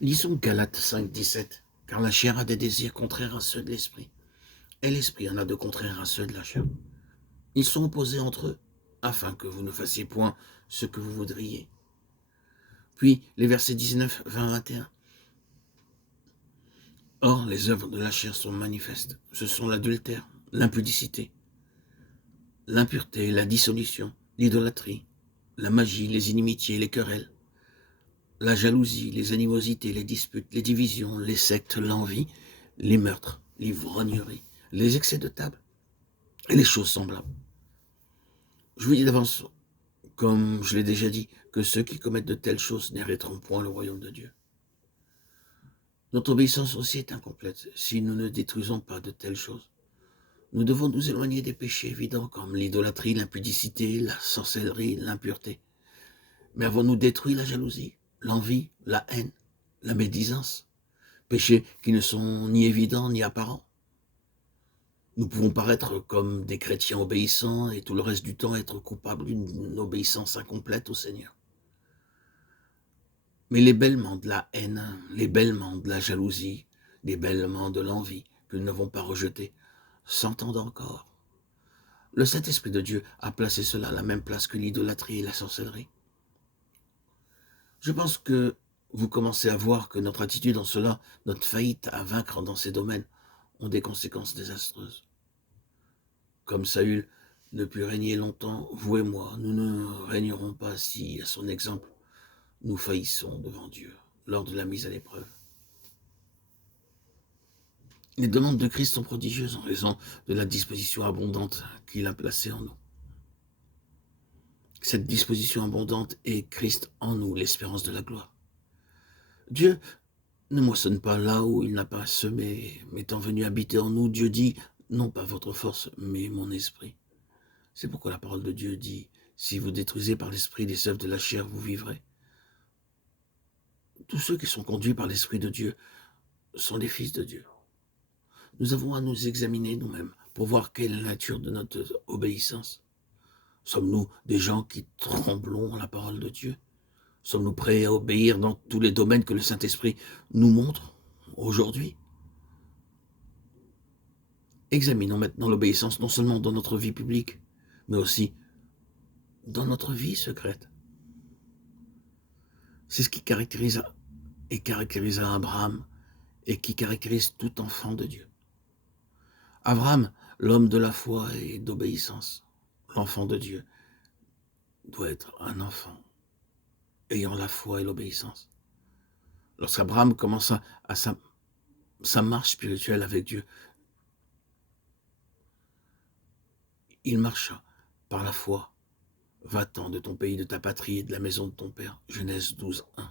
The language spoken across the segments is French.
Lisons Galates 5, 17. Car la chair a des désirs contraires à ceux de l'esprit, et l'esprit en a de contraires à ceux de la chair. Ils sont opposés entre eux, afin que vous ne fassiez point ce que vous voudriez. Puis les versets 19, 20, 21. Or, les œuvres de la chair sont manifestes. Ce sont l'adultère, l'impudicité, l'impureté, la dissolution, l'idolâtrie, la magie, les inimitiés, les querelles, la jalousie, les animosités, les disputes, les divisions, les sectes, l'envie, les meurtres, l'ivrognerie, les excès de table et les choses semblables. Je vous dis d'avance, comme je l'ai déjà dit, que ceux qui commettent de telles choses n'hériteront point le royaume de Dieu. Notre obéissance aussi est incomplète si nous ne détruisons pas de telles choses. Nous devons nous éloigner des péchés évidents comme l'idolâtrie, l'impudicité, la sorcellerie, l'impureté. Mais avons-nous détruit la jalousie, l'envie, la haine, la médisance, péchés qui ne sont ni évidents ni apparents? Nous pouvons paraître comme des chrétiens obéissants et tout le reste du temps être coupables d'une obéissance incomplète au Seigneur. Mais les bêlements de la haine, les bêlements de la jalousie, les bêlements de l'envie que nous n'avons pas rejetés s'entendent encore. Le Saint-Esprit de Dieu a placé cela à la même place que l'idolâtrie et la sorcellerie. Je pense que vous commencez à voir que notre attitude en cela, notre faillite à vaincre dans ces domaines, ont des conséquences désastreuses. Comme Saül ne put régner longtemps, vous et moi, nous ne régnerons pas si, à son exemple, nous faillissons devant Dieu lors de la mise à l'épreuve. Les demandes de Christ sont prodigieuses en raison de la disposition abondante qu'il a placée en nous. Cette disposition abondante est Christ en nous, l'espérance de la gloire. Dieu ne moissonne pas là où il n'a pas semé, mais étant venu habiter en nous, Dieu dit, non pas votre force, mais mon esprit. C'est pourquoi la parole de Dieu dit, si vous détruisez par l'esprit les œuvres de la chair, vous vivrez. Tous ceux qui sont conduits par l'esprit de Dieu sont les fils de Dieu. Nous avons à nous examiner nous-mêmes pour voir quelle est la nature de notre obéissance. Sommes-nous des gens qui tremblons à la parole de Dieu? Sommes-nous prêts à obéir dans tous les domaines que le Saint-Esprit nous montre aujourd'hui? Examinons maintenant l'obéissance non seulement dans notre vie publique, mais aussi dans notre vie secrète. C'est ce qui caractérisa Abraham et qui caractérise tout enfant de Dieu. Abraham, l'homme de la foi et d'obéissance, l'enfant de Dieu, doit être un enfant ayant la foi et l'obéissance. Lorsqu'Abraham commença à sa marche spirituelle avec Dieu, il marcha par la foi. Va-t'en de ton pays, de ta patrie et de la maison de ton père. Genèse 12, 1.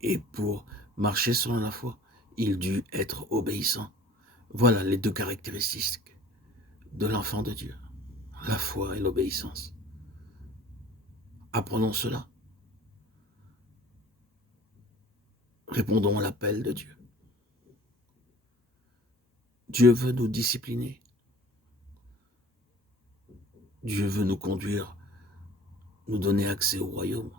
Et pour marcher selon la foi, il dut être obéissant. Voilà les deux caractéristiques de l'enfant de Dieu, la foi et l'obéissance. Apprenons cela. Répondons à l'appel de Dieu. Dieu veut nous discipliner. Dieu veut nous conduire, nous donner accès au royaume.